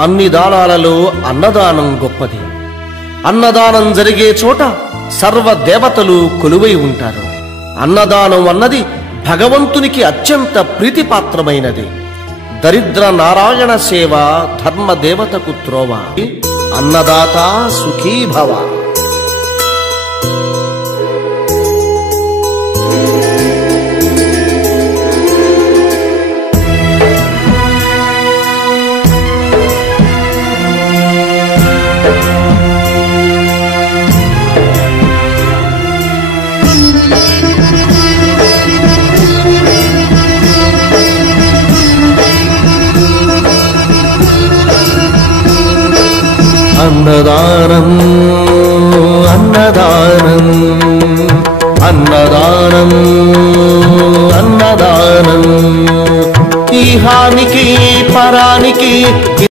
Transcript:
అన్ని దానాలలో అన్నదానం గొప్పది. అన్నదానం జరిగే చోట సర్వ దేవతలు కొలువై ఉంటారు. అన్నదానం అన్నది భగవంతునికి అత్యంత ప్రీతిపాత్రమైనది. దరిద్ర నారాయణ సేవ ధర్మదేవతకు త్రోవ. అన్నదాత సుఖీభవ. అన్నదానం అన్నదానం అన్నదానం అన్నదానం. ఇహానికి